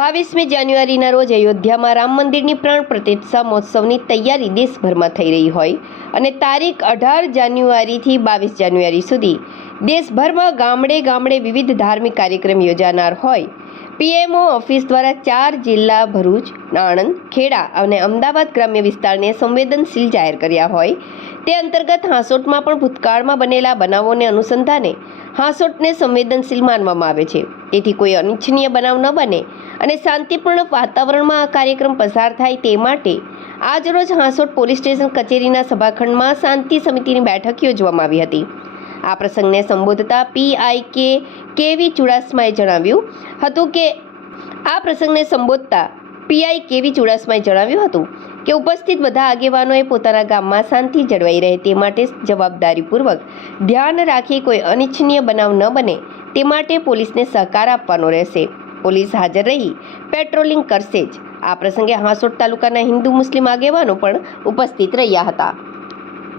22મી જાન્યુઆરીના રોજ અયોધ્યામાં રામ મંદિરની પ્રાણ પ્રતિષ્ઠા મહોત્સવની તૈયારી દેશભરમાં થઈ રહી હોય અને તારીખ 18 જાન્યુઆરીથી 22 જાન્યુઆરી સુધી દેશભરમાં ગામડે ગામડે વિવિધ ધાર્મિક કાર્યક્રમ યોજાનાર હોય પીએમઓ ઓફિસ દ્વારા 4 જિલ્લા ભરૂચ, આણંદ, ખેડા અને અમદાવાદ ગ્રામ્ય વિસ્તારને સંવેદનશીલ જાહેર કર્યા હોય તે અંતર્ગત હાંસોટમાં પણ ભૂતકાળમાં બનેલા બનાવોને અનુસંધાને હાંસોટને સંવેદનશીલ માનવામાં આવે છે, તેથી કોઈ અનિચ્છનીય બનાવ ન બને અને શાંતિપૂર્ણ વાતાવરણમાં આ કાર્યક્રમ પસાર થાય તે માટે આજરોજ હાંસોટ પોલીસ સ્ટેશન કચેરીના સભાખંડમાં શાંતિ સમિતિની બેઠક યોજવામાં આવી હતી। આ પ્રસંગને સંબોધતા પીઆઈ કેવી ચુડાસમાએ જણાવ્યું હતું કે ઉપસ્થિત બધા આગેવાનોએ પોતાના ગામમાં શાંતિ જળવાઈ રહે તે માટે જવાબદારીપૂર્વક ધ્યાન રાખી કોઈ અનિચ્છનીય બનાવ ન બને તે માટે પોલીસને સહકાર આપવાનો રહેશે। પોલીસ હાજર રહી પેટ્રોલિંગ કરશે જ। આ પ્રસંગે હાંસોટ તાલુકાના હિન્દુ મુસ્લિમ આગેવાનો પણ ઉપસ્થિત રહ્યા હતા।